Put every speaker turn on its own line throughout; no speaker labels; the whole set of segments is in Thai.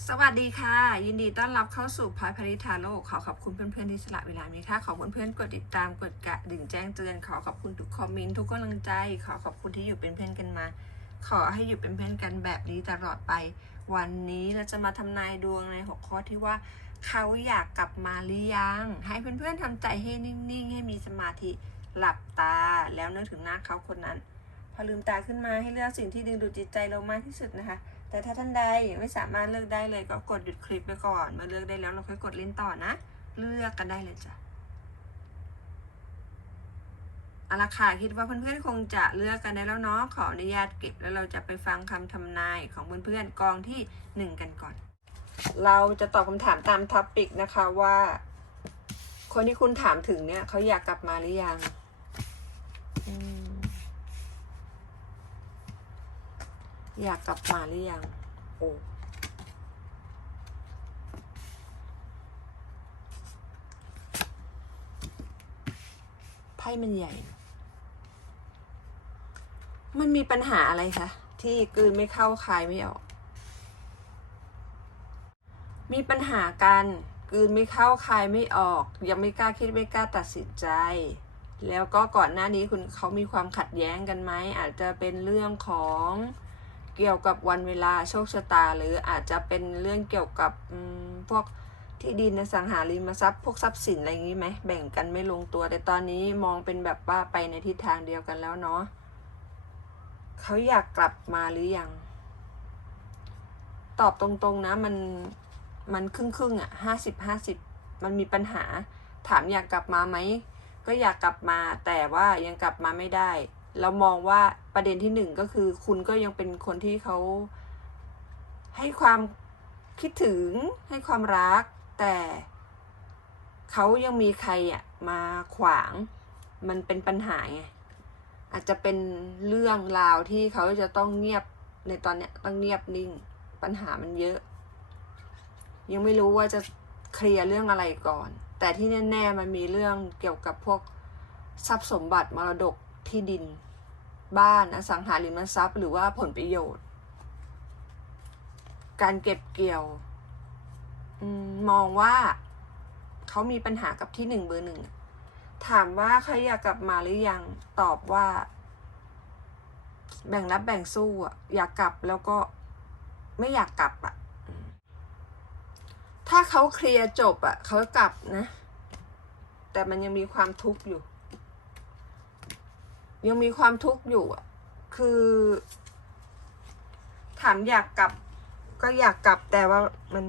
สวัสดีค่ะ ยินดีต้อนรับเข้าสู่พายพริทาโลกขอขอบคุณเพื่อนๆที่สละเวลามีค่าขอบคุณเพื่อนกดติดตามกดกระดิ่งแจ้งเตือนขอขอบคุณทุกคอมเมนต์ทุกกำลังใจ ขอขอบคุณที่อยู่เป็นเพื่อนกันมา ขอให้อยู่เป็นเพื่อนกันแบบนี้ตลอดไป วันนี้เราจะมาทำนายดวงในหัวข้อที่ว่า เขาอยากกลับมาหรือยังให้เพื่อนๆทำใจให้นิ่งๆ ให้มีสมาธิหลับตาแล้วนึกถึงหน้าเขาคนนั้น พอลืมตาขึ้นมาให้เลือกสิ่งที่ดึงดูดจิตใจเรามากที่สุดนะคะ แต่ถ้าท่านใดไม่สามารถเลือกได้เลยก็กดหยุดคลิปไปก่อนมื่อเลือกได้แล้วเราค่อยกดเล่นต่อนะ เลือกกันได้เลยจ้ะเอาละค่ะคิดว่าเพื่อนๆคงจะเลือกกันได้แล้วเนาะขออนุญาตเก็บแล้วเราจะไปฟังคำทำนายของเพื่อนๆกองที่หนึ่งกันก่อน เราจะตอบคำถามตามท็อปิกนะคะว่า คนที่คุณถามถึงเนี่ยเขาอยากกลับมาหรือยังอืม อยากกลับมาหรือยัง โอ้ ไพ่มันใหญ่ มันมีปัญหาอะไรคะ ที่กืนไม่เข้าคายไม่ออก มีปัญหากันกืนไม่เข้าคายไม่ออก ยังไม่กล้าคิดไม่กล้าตัดสินใจแล้วก็ก่อนหน้านี้คุณเขามีความขัดแย้งกันไหมอาจจะเป็นเรื่องของ เกี่ยวกับวันเวลาโชคชะตา หรืออาจจะเป็นเรื่องเกี่ยวกับพวกที่ดินอสังหาริมทรัพย์พวกทรัพย์สินอะไรอย่างนี้ไหมแบ่งกันไม่ลงตัว แต่ตอนนี้มองเป็นแบบว่าไปในทิศทางเดียวกันแล้วเนาะเขาอยากกลับมาหรือยังตอบตรงๆนะมันมันครึ่งครึ่งอะห้าสิบห้าสิบมันมีปัญหา ถามอยากกลับมาไหมก็อยากกลับมาแต่ว่ายังกลับมาไม่ได้ เรามองว่าประเด็นที่หนึ่งก็คือ คุณก็ยังเป็นคนที่เขาให้ความคิดถึงให้ความรัก แต่เขายังมีใครอะมาขวางมันเป็นปัญหาไงอาจจะเป็นเรื่องราวที่เขาจะต้องเงียบในตอนเนี้ยต้องเงียบนิ่งปัญหามันเยอะ ยังไม่รู้ว่าจะเคลียร์เรื่องอะไรก่อน แต่ที่แน่ ๆ มันมีเรื่องเกี่ยวกับพวกทรัพย์สมบัติมรดกที่ดิน บ้านอสังหาริมทรัพย์ หรือว่าผลประโยชน์ การเก็บเกี่ยวมองว่าเขามีปัญหากับที่หนึ่งเบอร์หนึ่งถามว่าเขาอยากกลับมาหรือยังตอบว่า แบ่งรับแบ่งสู้อะอยากกลับแล้วก็ไม่อยากกลับอะถ้าเขาเคลียร์จบอะเขากลับนะ แต่มันยังมีความทุกข์อยู่ ยังมีความทุกข์อยู่คือถามอยากกลับ ก็อยากกลับแต่ว่ามัน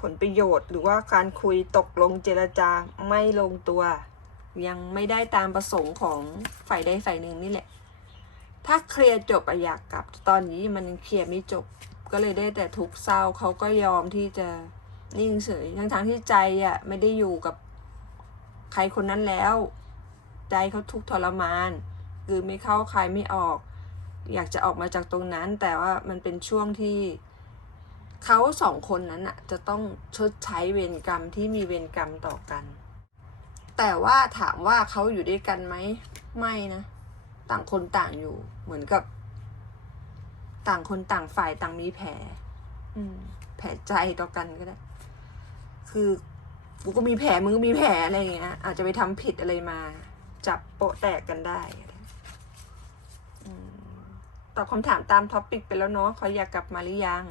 ผลประโยชน์ หรือว่าการคุยตกลงเจรจาไม่ลงตัว ยังไม่ได้ตามประสงค์ของฝ่ายใดฝ่ายหนึ่งนี่แหละ ถ้าเคลียร์จบอะอยากกลับ ตอนนี้มันเคลียร์ไม่จบก็เลยได้แต่ทุกข์เศร้าเขาก็ยอมที่จะนิ่งเฉยทั้งทั้งที่ใจอะไม่ได้อยู่กับใครคนนั้นแล้ว ใจเขาทุกข์ทรมาน คือไม่เข้าใครไม่ออก อยากจะออกมาจากตรงนั้น แต่ว่ามันเป็นช่วงที่เขาสองคนนั้นอะจะต้องชดใช้เวรกรรมที่มีเวรกรรมต่อกัน แต่ว่าถามว่าเขาอยู่ด้วยกันไหมไม่นะ ต่างคนต่างอยู่เหมือนกับ ต่างคนต่างฝ่ายต่างมีแผลแผลใจต่อกันก็ได้ คือกูก็มีแผลมึงก็มีแผลอะไรอย่างเงี้ยอาจจะไปทำผิดอะไรมา จับโปะแตกกันได้ ตอบคำถามตามท็อปปิกไปแล้วเนาะเขาอยากกลับมาหรือยัง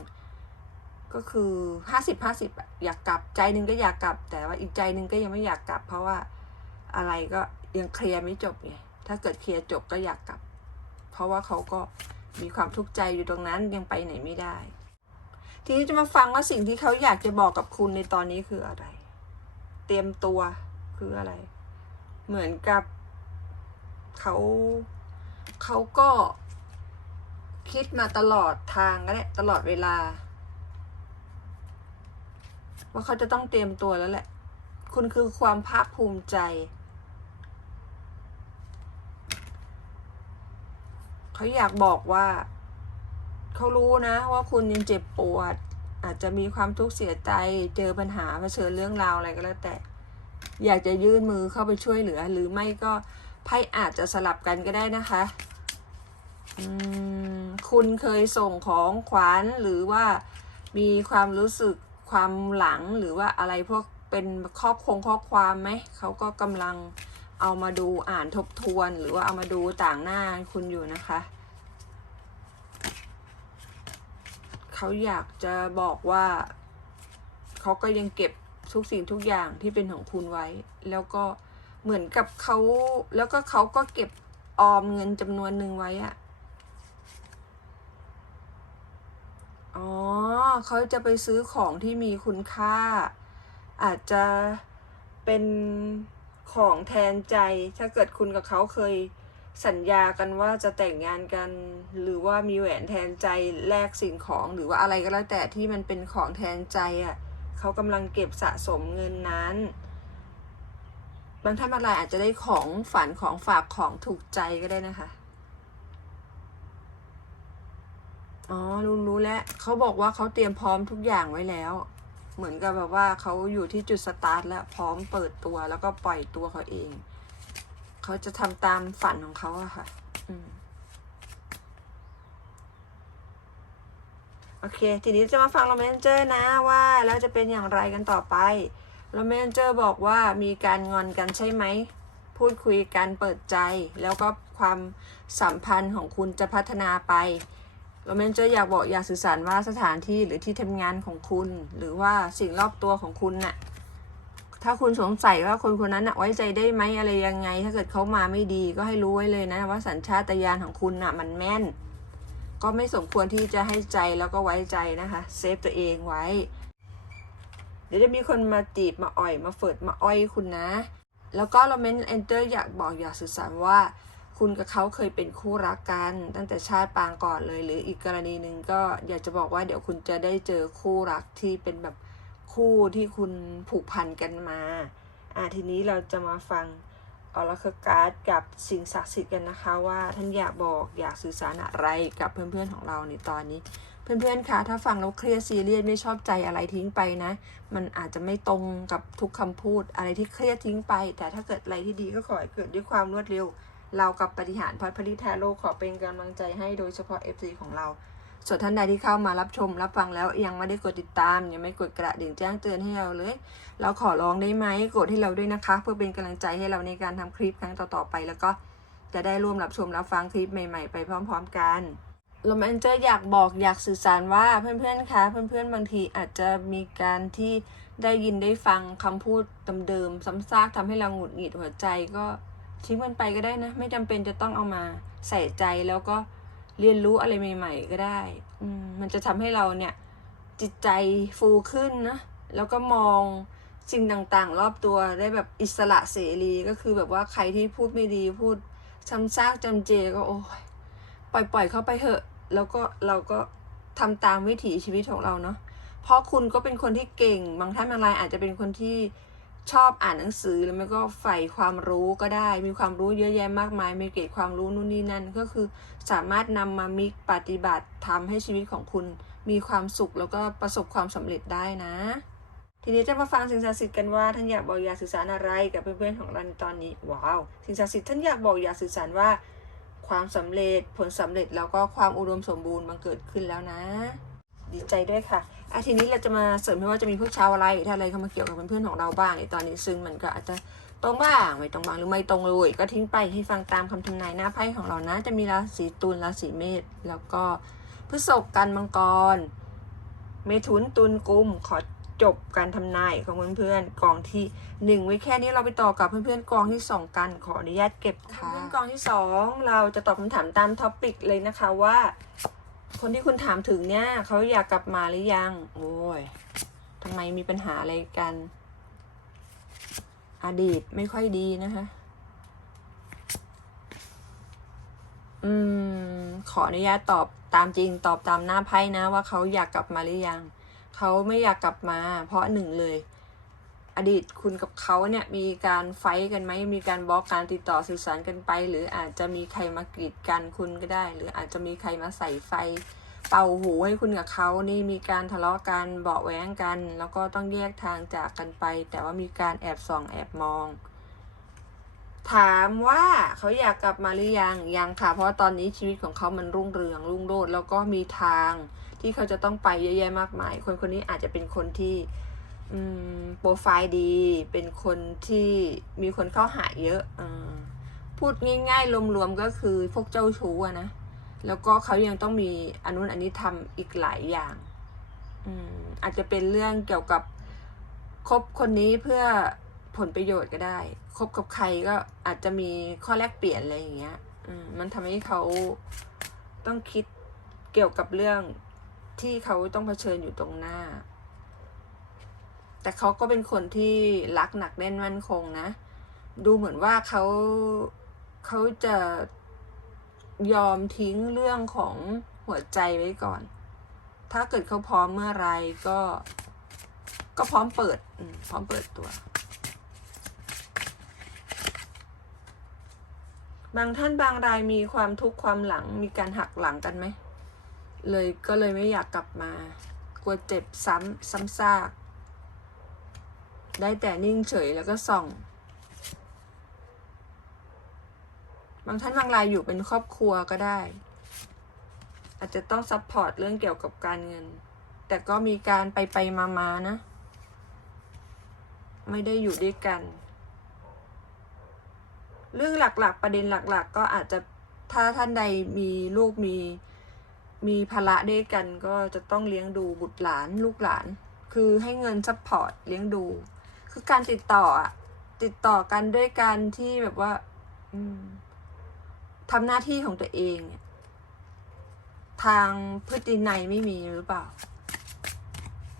ก็คือห้าสิบห้าสิบอยากกลับใจหนึ่งก็อยากกลับ แต่ว่าอีกใจหนึ่งก็ยังไม่อยากกลับ เพราะว่าอะไรก็ยังเคลียร์ไม่จบไงถ้าเกิดเคลียร์จบก็อยากกลับ เพราะว่าเขาก็มีความทุกข์ใจอยู่ตรงนั้นยังไปไหนไม่ได้ ทีนี้จะมาฟังว่าสิ่งที่เขาอยากจะบอกกับคุณในตอนนี้คืออะไร เตรียมตัวคืออะไร เหมือนกับเขาเขาก็ คิดมาตลอดทางก็ได้ตลอดเวลา ว่าเขาจะต้องเตรียมตัวแล้วแหละ คุณคือความภาคภูมิใจ เขาอยากบอกว่า เขารู้นะ ว่าคุณยังเจ็บปวด อาจจะมีความทุกข์เสียใจ เจอปัญหาเผชิญเรื่องราวอะไรก็แล้วแต่ อยากจะยื่นมือเข้าไปช่วยเหลือ หรือไม่ก็ไพ่อาจจะสลับกันก็ได้นะคะ คุณเคยส่งของขวัญหรือว่ามีความรู้สึกความหลังหรือว่าอะไรพวกเป็นข้อคงข้อความไหมเขาก็กำลังเอามาดูอ่านทบทวน หรือว่าเอามาดูต่างหน้าคุณอยู่นะคะเขาอยากจะบอกว่าเขาก็ยังเก็บทุกสิ่งทุกอย่างที่เป็นของคุณไว้ แล้วก็เหมือนกับเขาแล้วก็เขาก็เก็บออมเงินจำนวนหนึ่งไว้อะ อ๋อเขาจะไปซื้อของที่มีคุณค่า อาจจะเป็นของแทนใจ ถ้าเกิดคุณกับเขาเคยสัญญากันว่าจะแต่งงานกัน หรือว่ามีแหวนแทนใจแลกสิ่งของหรือว่าอะไรก็แล้วแต่ที่มันเป็นของแทนใจอะเขากำลังเก็บสะสมเงินนั้น บางท่านบางรายอาจจะได้ของฝันของฝากของถูกใจก็ได้นะคะ อ๋อรู้รู้แล้วเขาบอกว่าเขาเตรียมพร้อมทุกอย่างไว้แล้ว เหมือนกับแบบว่าเขาอยู่ที่จุดสตาร์ทแล้วพร้อมเปิดตัวแล้วก็ปล่อยตัวเขาเอง เขาจะทำตามฝันของเขาอะค่ะ อืมโอเค ทีนี้จะมาฟังโรแมนเจอร์นะว่าแล้วจะเป็นอย่างไรกันต่อไปโรแมนเจอร์บอกว่ามีการงอนกันใช่ไหม พูดคุยกันเปิดใจ แล้วก็ความสัมพันธ์ของคุณจะพัฒนาไป รแมนเจออยากบอกอยากสื่อสารว่าสถานที่หรือที่ทำงานของคุณ หรือว่าสิ่งรอบตัวของคุณน่ะ ถ้าคุณสงสัยว่าคนคนนั้นน่ะไว้ใจได้ไหมอะไรยังไง ถ้าเกิดเขามาไม่ดีก็ให้รู้ไว้เลยนะ ว่าสัญชาตญาณของคุณน่ะ มันแม่น ก็ไม่สมควรที่จะให้ใจแล้วก็ไว้ใจนะคะเซฟตัวเองไว้ เดี๋ยวจะมีคนมาจีบมาอ่อยมาเฟิดมาอ้อยคุณนะ แล้วก็เราเมนเอนเตอร์อยากบอกอยากสื่อสารว่า คุณกับเขาเคยเป็นคู่รักกัน ตั้งแต่ชาติปางก่อนเลย หรืออีกกรณีหนึ่งก็อยากจะบอกว่าเดี๋ยวคุณจะได้เจอคู่รักที่เป็นแบบคู่ที่คุณผูกพันกันมาอ่าทีนี้เราจะมาฟังออร์คการ์ดกับสิ่งศักดิ์สิทธิ์กันนะคะว่าท่านอยากบอกอยากสื่อสารอะไรกับเพื่อนๆของเราในตอนนี้ เพื่อนๆคะถ้าฟังแล้วเครียดซีเรียสไม่ชอบใจอะไรทิ้งไปนะ มันอาจจะไม่ตรงกับทุกคำพูดอะไรที่เครียดทิ้งไป แต่ถ้าเกิดอะไรที่ดีก็ขอให้เกิดด้วยความรวดเร็ว เรากับปฏิหารพัฒผลิทาโลขอเป็นกำลังใจให้โดยเฉพาะ FC ของเรา ส่วนท่านใดที่เข้ามารับชมรับฟังแล้วยังไม่ได้กดติดตาม ยังไม่กดกระดิ่งแจ้งเตือนให้เราเลย เราขอร้องได้ไหมกดให้เราด้วยนะคะ เพื่อเป็นกำลังใจให้เราในการทำคลิปครั้งต่อๆไป แล้วก็จะได้ร่วมรับชมรับฟังคลิปใหม่ๆ ไปพร้อม ๆ กันโรแมนเจอร์อยากบอกอยากสื่อสารว่าเพื่อนๆคะเพื่อนๆบางทีอาจจะมีการที่ได้ยินได้ฟังคำพูดเดิมๆซ้ำซากทำให้เราหงุดหงิดหัวใจก็ ทิ้งมันไปก็ได้นะ ไม่จำเป็นจะต้องเอามาใส่ใจแล้วก็เรียนรู้อะไรใหม่ ๆ ก็ได้ อืมมันจะทำให้เราเนี่ย จิตใจฟูขึ้นนะ แล้วก็มองสิ่งต่างๆ รอบตัวได้แบบอิสระเสรีก็คือแบบว่าใครที่พูดไม่ดีพูดซ้ำซากจำเจก็โอ้ยปล่อยปล่อยๆเข้าไปเถอะ แล้วก็เราก็ทำตามวิถีชีวิตของเราเนาะเพราะคุณก็เป็นคนที่เก่ง บางท่านบางรายอาจจะเป็นคนที่ ชอบอ่านหนังสือหรือไม่ก็ใฝ่ความรู้ก็ได้ มีความรู้เยอะแยะมากมายมีเกรดความรู้นู่นนี่นั่นก็คือสามารถนำมามิกปฏิบัติทำให้ชีวิตของคุณมีความสุขแล้วก็ประสบความสำเร็จได้นะ ทีนี้จะมาฟังสิ่งศักดิ์สิทธิ์กันว่าท่านอยากบอกอยากสื่อสารอะไรกับเพื่อนๆของเราในตอนนี้ว้าวสิ่งศักดิ์สิทธิ์ท่านอยากบอกอยากสื่อสารว่า ความสำเร็จผลสำเร็จแล้วก็ความอุดมสมบูรณ์มันเกิดขึ้นแล้วนะ ดีใจด้วยค่ะ อะทีนี้เราจะมาเสริมว่าจะมีพวกชาวอะไรถ้าอะไรเข้ามาเกี่ยวกับเพื่อนๆของเราบ้างในตอนนี้ซึ่งมันก็อาจจะตรงบ้างไม่ตรงบ้างหรือไม่ตรงเลยก็ทิ้งไปให้ฟังตามคำทำนายหน้าไพ่ของเรานะ จะมีราศีตุลราศีเมษแล้วก็พฤษภกันมังกร เมถุนตุลกุมขอจบการทำนายของเพื่อนๆกองที่หนึ่งไว้แค่นี้เราไปต่อกับเพื่อนๆกองที่สองกันขออนุญาตเก็บค่ะเพื่อนกองที่สองเราจะตอบคำถามตามท็อปิกเลยนะคะว่า คนที่คุณถามถึงเนี่ยเขาอยากกลับมาหรือยัง โอ้ยทำไมมีปัญหาอะไรกัน อดีตไม่ค่อยดีนะคะ อืม ขออนุญาตตอบตามจริงตอบตามหน้าไพ่นะว่าเขาอยากกลับมาหรือยัง เขาไม่อยากกลับมา เพราะหนึ่งเลย อดีตคุณกับเขาเนี่ยมีการไฟท์กันไหมมีการบล็อกการติดต่อสื่อสารกันไป หรืออาจจะมีใครมากีดกันคุณก็ได้ หรืออาจจะมีใครมาใส่ไฟ เป่าหูให้คุณกับเขานี่มีการทะเลาะกันเบาะแว้งกัน แล้วก็ต้องแยกทางจากกันไป แต่ว่ามีการแอบส่องแอบมอง ถามว่าเขาอยากกลับมาหรือยังยังค่ะ เพราะตอนนี้ชีวิตของเขามันรุ่งเรืองรุ่งโรจน์แล้วก็มีทางที่เขาจะต้องไปเยอะแยะมากมาย คนคนนี้อาจจะเป็นคนที่ โปรไฟล์ดี เป็นคนที่มีคนเข้าหาเยอะอพูดง่ายๆรวมๆก็คือพวกเจ้าชู้นะ แล้วก็เขายังต้องมีอนุนอันนี้ทำอีกหลายอย่างออาจจะเป็นเรื่องเกี่ยวกับคบคนนี้เพื่อผลประโยชน์ก็ได้ คบกับใครก็อาจจะมีข้อแลกเปลี่ยนอะไรอย่างเงี้ยมมันทำให้เขาต้องคิดเกี่ยวกับเรื่องที่เขาต้องเผชิญอยู่ตรงหน้า แต่เขาก็เป็นคนที่รักหนักแน่นมั่นคงนะ ดูเหมือนว่าเขาเขาจะยอมทิ้งเรื่องของหัวใจไว้ก่อน ถ้าเกิดเขาพร้อมเมื่อไรก็ ก็พร้อมเปิดพร้อมเปิดตัว บางท่านบางรายมีความทุกข์ความหลังมีการหักหลังกันไหม เลยก็เลยไม่อยากกลับมากลัวเจ็บซ้ำซ้ำซาก ได้แต่นิ่งเฉยแล้วก็ส่อง บางท่านบางรายอยู่เป็นครอบครัวก็ได้ อาจจะต้องซัพพอร์ตเรื่องเกี่ยวกับการเงิน แต่ก็มีการไปไปมามานะ ไม่ได้อยู่ด้วยกัน เรื่องหลักๆ ประเด็นหลักๆก็อาจจะถ้าท่านใดมีลูกมีมีภาระด้วยกันก็จะต้องเลี้ยงดูบุตรหลานลูกหลาน คือให้เงินซัพพอร์ตเลี้ยงดู คือการติดต่ออะติดต่อกันด้วยการที่แบบว่าทำหน้าที่ของตัวเองเนี่ยทางพฤตินัยไม่มีหรือเปล่า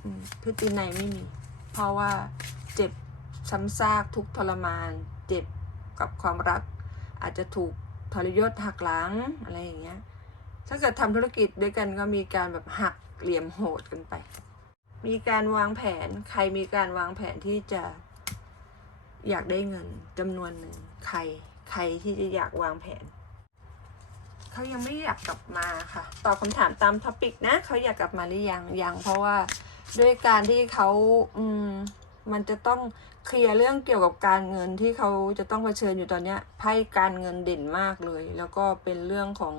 อืมพฤตินัยไม่มี เพราะว่าเจ็บซ้ำซากทุกทรมาน เจ็บกับความรัก อาจจะถูกทรยศหักหลังอะไรอย่างเงี้ย ถ้าเกิดทำธุรกิจด้วยกันก็มีการแบบหักเหลี่ยมโหดกันไป มีการวางแผน ใครมีการวางแผนที่จะอยากได้เงินจำนวนหนึ่ง ใคร ใครที่จะอยากวางแผน เขายังไม่อยากกลับมาค่ะ ตอบคำถามตามท็อปิกนะ เขาอยากกลับมาหรือยัง ยัง เพราะว่าด้วยการที่เขาอืมมันจะต้องเคลียร์เรื่องเกี่ยวกับการเงินที่เขาจะต้องเผชิญอยู่ตอนเนี้ยไพ่การเงินเด่นมากเลย แล้วก็เป็นเรื่องของ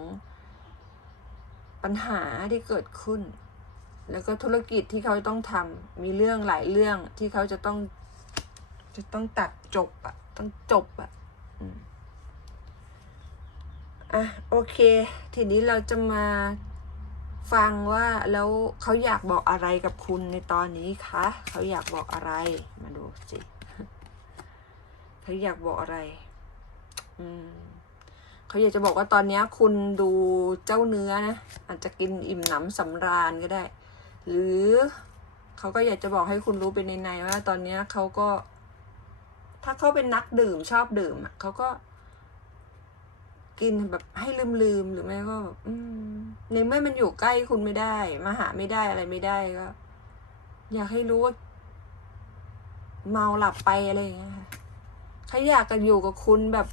ปัญหาที่เกิดขึ้น แล้วก็ธุรกิจที่เขาต้องทำมีเรื่องหลายเรื่องที่เขาจะต้อง จะต้องตัดจบอะต้องจบอะอืมอะโอเค ทีนี้เราจะมาฟังว่าแล้วเขาอยากบอกอะไรกับคุณในตอนนี้คะเขาอยากบอกอะไรมาดูสิเขาอยากบอกอะไร อืมเขาอยากจะบอกว่าตอนเนี้ยคุณดูเจ้าเนื้อนะอาจจะกินอิ่มหนำสำราญก็ได้ หรือเขาก็อยากจะบอกให้คุณรู้เป็นในในๆว่า ตอนนี้เขาก็ ถ้าเขาเป็นนักดื่มชอบดื่มอะเขาก็ กินแบบให้ลืมลืมๆหรือไม่ก็แบบในเมื่อมันอยู่ใกล้คุณไม่ได้ มาหาไม่ได้อะไรไม่ได้ก็ อยากให้รู้ว่าเมาหลับไปอะไรอย่างเงี้ยค่ะเขาอยากจะอยู่กับคุณแบบ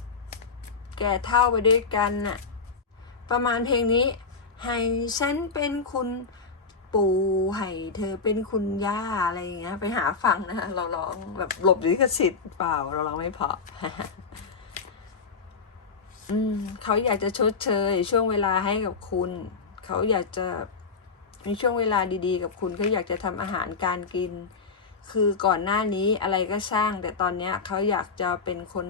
แก่เท่าไปด้วยกันน่ะ ประมาณเพลงนี้ ให้ฉันเป็นคุณ ปู่ให้เธอเป็นคุณย่าอะไรอย่างเงี้ย ไปหาฟังนะคะเราร้องแบบหลบลิขสิทธิ์เปล่า เราร้องไม่เพออืมเขาอยากจะชดเชย ช่วงเวลาให้กับคุณ เขาอยากจะมีช่วงเวลาดีๆ กับคุณเขาอยากจะทำอาหารการกิน คือก่อนหน้านี้อะไรก็ช่าง แต่ตอนเนี้ยเขาอยากจะเป็นคน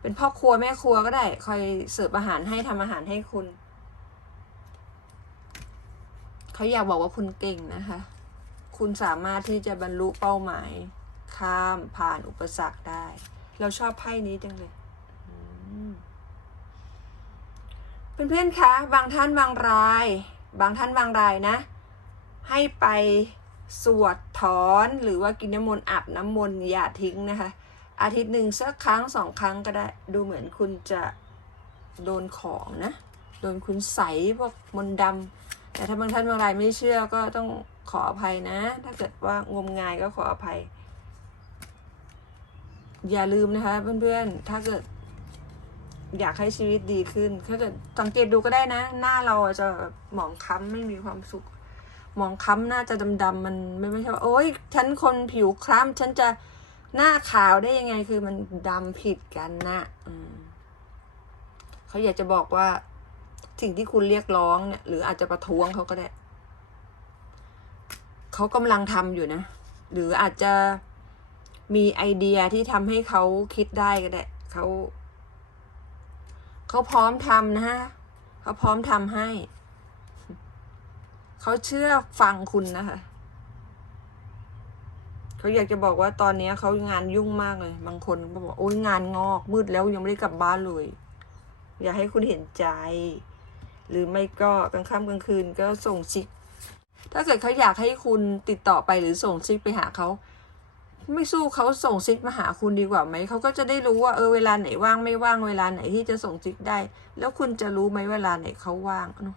เป็นพ่อครัวแม่ครัวก็ได้ คอยเสิร์ฟอาหารให้ทำอาหารให้คุณ เขาอยากบอกว่าคุณเก่งนะคะ คุณสามารถที่จะบรรลุเป้าหมาย ข้ามผ่านอุปสรรคได้ เราชอบไพ่นี้จังเลยเพื่อนๆคะบางท่านบางราย บางท่านบางรายนะ ให้ไปสวดถอนหรือว่ากินน้ำมนต์อาบน้ำมนต์อย่าทิ้งนะคะ อาทิตย์หนึ่งสักครั้งสองครั้งก็ได้ ดูเหมือนคุณจะโดนของนะ โดนคุณใสพวกมนต์ดำ แต่ถ้าบางท่านบางรายไม่เชื่อก็ต้องขออภัยนะ ถ้าเกิดว่างมงายก็ขออภัย อย่าลืมนะคะเพื่อนๆ ถ้าเกิด อยากให้ชีวิตดีขึ้น ถ้าเกิดสังเกตดูก็ได้นะ หน้าเราจะหมองคล้ำไม่มีความสุข หมองคล้ำหน้าจะดำๆมันไม่ไม่ใช่ว่าโอ๊ยฉันคนผิวคล้ำฉันจะหน้าขาวได้ยังไงคือมันดำผิดกันนะเขาอยากจะบอกว่า สิ่งที่คุณเรียกร้องเนี่ย หรืออาจจะประท้วงเขาก็ได้ เขากำลังทำอยู่นะ หรืออาจจะมีไอเดียที่ทำให้เขาคิดได้ก็ได้เขาเขาพร้อมทำนะฮะเขาพร้อมทำให้ เขาเชื่อฟังคุณนะคะเขาอยากจะบอกว่าตอนนี้เขางานยุ่งมากเลย บางคนก็บอกโอ้ยงานงอกมืดแล้วยังไม่ได้กลับบ้านเลย อยากให้คุณเห็นใจ หรือไม่ก็กลางค่ำกลางคืนก็ส่งซิก ถ้าเกิดเขาอยากให้คุณติดต่อไปหรือส่งซิกไปหาเขาไม่สู้เขาส่งซิกมาหาคุณดีกว่าไหม เขาก็จะได้รู้ว่าเออเวลาไหนว่างไม่ว่างเวลาไหนที่จะส่งซิกได้ แล้วคุณจะรู้ไหมเวลาไหนเขาว่างเอะ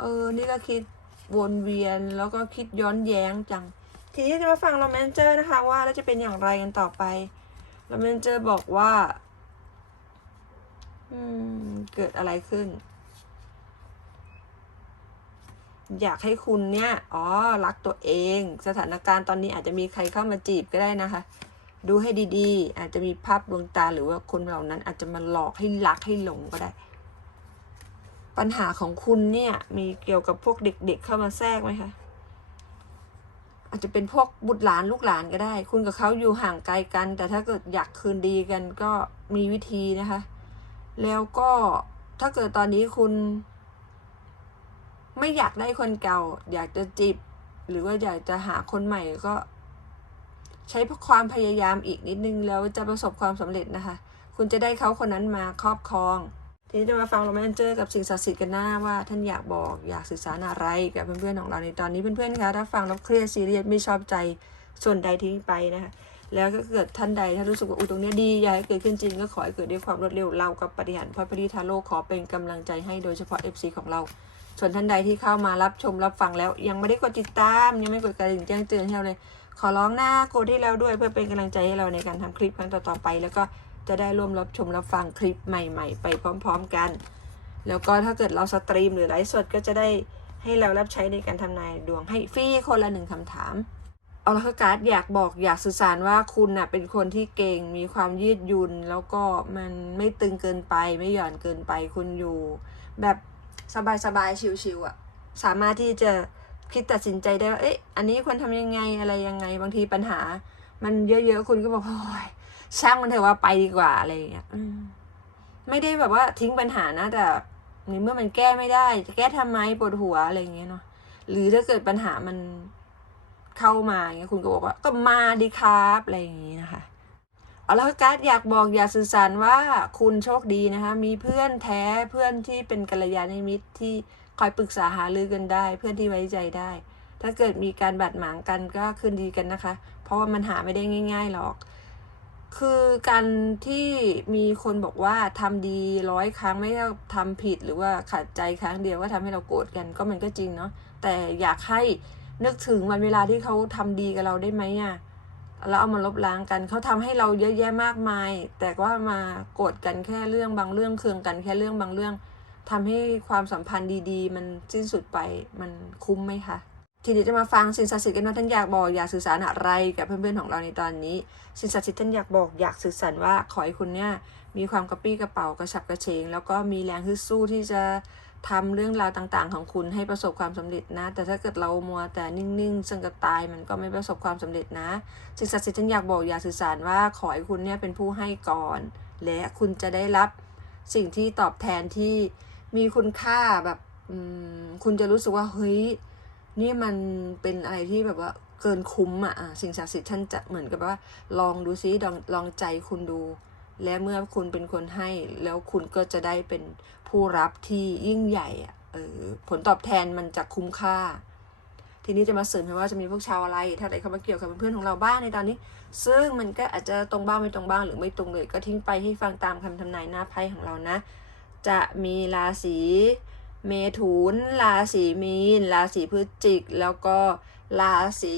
เออนี่ก็คิดวนเวียนแล้วก็คิดย้อนแย้งจัง ทีนี้จะมาฟังโรแมนเจอร์นะคะ ว่าแล้วจะเป็นอย่างไรกันต่อไปโรแมนเจอร์บอกว่า อืม เกิดอะไรขึ้น อยากให้คุณเนี่ย อ๋อ รักตัวเอง สถานการณ์ตอนนี้อาจจะมีใครเข้ามาจีบก็ได้นะคะ ดูให้ดีๆ อาจจะมีภาพดวงตาหรือว่าคนเหล่านั้นอาจจะมาหลอกให้รักให้หลงก็ได้ ปัญหาของคุณเนี่ย มีเกี่ยวกับพวกเด็กๆเข้ามาแทรกไหมคะ อาจจะเป็นพวกบุตรหลานลูกหลานก็ได้ คุณกับเขาอยู่ห่างไกลกัน แต่ถ้าเกิดอยากคืนดีกันก็มีวิธีนะคะ แล้วก็ถ้าเกิดตอนนี้คุณ ไม่อยากได้คนเก่า อยากจะจีบหรือว่าอยากจะหาคนใหม่ก็ ใช้ความพยายามอีกนิดนึงแล้วจะประสบความสำเร็จนะคะ คุณจะได้เขาคนนั้นมาครอบครอง ทีนี้จะมาฟังโรแมนเจอร์กับสิ่งศักดิ์สิทธิ์กันหน้าว่าท่านอยากบอกอยากสื่อสารอะไรกับเพื่อนๆของเราในตอนนี้เพื่อนๆคะถ้าฟังแล้วเครียดซีเรียสไม่ชอบใจส่วนใดทิ้งไปนะคะแล้วก็เกิดท่านใดถ้ารู้สึกว่าอุตรงนี้ดีอยากให้เกิดขึ้นจริงก็ขอให้เกิดด้วยความรวดเร็วเรากับปฏิหารพระพริทาโลขอเป็นกำลังใจให้โดยเฉพาะ FC ของเรา ส่วนท่านใดที่เข้ามารับชมรับฟังแล้ว ยังไม่ได้กดติดตาม ยังไม่กดกระดิ่งแจ้งเตือนให้เราเลย ขอร้องหน้ากดให้เราด้วยเพื่อเป็นกำลังใจให้เราในการทำคลิปครั้งต่อๆไป แล้วก็จะได้ร่วมรับชมรับฟังคลิปใหม่ ๆ ไปพร้อม ๆกัน แล้วก็ถ้าเกิดเราสตรีมหรือไลฟ์สดก็จะได้ให้เรารับใช้ในการทำนายดวงให้ฟรีคนละหนึ่งคำถามเอาละค่ะการ์ดอยากบอกอยากสื่อสารว่าคุณน่ะเป็นคนที่เก่งมีความยืดหยุ่นแล้วก็มันไม่ตึงเกินไปไม่หย่อนเกินไปคุณอยู่ แบบ สบายๆชิวๆอะ สามารถที่จะคิดตัดสินใจได้ว่าเอ๊ะอันนี้ควรทำยังไงอะไรยังไงบางทีปัญหา มันเยอะๆคุณก็บอกโอ้ยช่างมันเถอะว่าไปดีกว่าอะไรอย่างเงี้ยไม่ได้แบบว่าทิ้งปัญหานะแต่ในเมื่อมันแก้ไม่ได้ จะแก้ทำไมปวดหัวอะไรอย่างเงี้ยเนาะหรือถ้าเกิดปัญหามันเข้ามาอย่างเงี้ยคุณก็บอกว่าก็มาดีครับอะไรอย่างงี้นะคะ เอาละการ์ดอยากบอกอยากสื่อสารว่าคุณโชคดีนะคะ มีเพื่อนแท้เพื่อนที่เป็นกัลยาณมิตรที่คอยปรึกษาหารือกันได้ เพื่อนที่ไว้ใจได้ ถ้าเกิดมีการบาดหมางกันก็คืนดีกันนะคะ เพราะว่ามันหาไม่ได้ง่าย ๆหรอก คือการที่มีคนบอกว่าทำดีร้อยครั้งไม่ได้ทำผิดหรือว่าขัดใจครั้งเดียวก็ทำให้เราโกรธกันก็มันก็จริงเนาะแต่อยากให้นึกถึงวันเวลาที่เขาทำดีกับเราได้ไหมอะ แล้วเอามาลบล้างกัน เขาทำให้เราเยอะแยะมากมาย แต่ว่ามาโกรธกันแค่เรื่องบางเรื่องเคืองกันแค่เรื่องบางเรื่องทำให้ความสัมพันธ์ดีๆ มันสิ้นสุดไปมันคุ้มไหมคะทีนี้จะมาฟังสิ่งศักดิ์สิทธิ์กันว่าท่านอยากบอกอยากสื่อสารอะไรกับเพื่อนๆของเราในตอนนี้ สิ่งศักดิ์สิทธิ์ท่านอยากบอกอยากสื่อสารว่าขอให้คุณเนี่ยมีความกระปรี้กระเป๋ากระฉับกระเฉง แล้วก็มีแรงฮึดสู้ที่จะ ทำเรื่องราวต่างๆ ของคุณให้ประสบความสำเร็จนะ แต่ถ้าเกิดเรามัวแต่นิ่งๆซึ่งกระตายมันก็ไม่ประสบความสำเร็จนะสิ่งศักดิ์สิทธิ์ท่านอยากบอกอยากสื่อสารว่าขอให้คุณเนี่ยเป็นผู้ให้ก่อน และคุณจะได้รับสิ่งที่ตอบแทนที่มีคุณค่าแบบคุณจะรู้สึกว่าเฮ้ยนี่มันเป็นอะไรที่แบบว่าเกินคุ้มอะอะสิ่งศักดิ์สิทธิ์ท่านจะเหมือนกับว่า ลองดูซิลองลองใจคุณดู และเมื่อคุณเป็นคนให้แล้วคุณก็จะได้เป็น ผู้รับที่ยิ่งใหญ่อะเออผลตอบแทนมันจะคุ้มค่า ทีนี้จะมาเสริมว่าจะมีพวกชาวอะไร ถ้าอะไรเข้ามาเกี่ยวกับเพื่อนของเราบ้างในตอนนี้ ซึ่งมันก็อาจจะตรงบ้างไม่ตรงบ้างหรือไม่ตรงเลย ก็ทิ้งไปให้ฟังตามคำทำนายหน้าไพ่ของเรานะ จะมีราศีเมถุน ราศีมีน ราศีพฤศจิก แล้วก็ราศี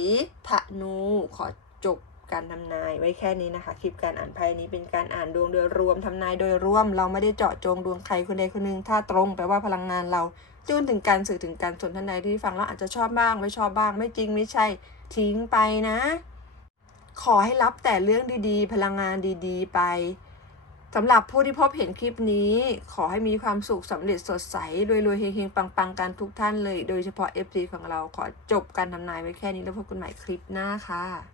ธนูขอจบ การทำนายไว้แค่นี้นะคะ คลิปการอ่านไพ่นี้เป็นการอ่านดวงโดยรวมทำนายโดยรวม เราไม่ได้เจาะจงดวงใครคนใดคนหนึ่งถ้าตรงแปลว่าพลังงานเราจูนถึงการสื่อถึงการสนทนาที่ฟังแล้วอาจจะชอบบ้างไม่ชอบบ้าง ไม่จริงไม่ใช่ทิ้งไปนะ ขอให้รับแต่เรื่องดีๆ พลังงานดีๆ ไปสำหรับผู้ที่พบเห็นคลิปนี้ ขอให้มีความสุขสำเร็จสดใสรวยๆเฮงๆ ปังๆ กันทุกท่านเลย โดยเฉพาะ FC ของเราขอจบการทำนายไว้แค่นี้แล้วพบกันใหม่คลิปหน้าค่ะ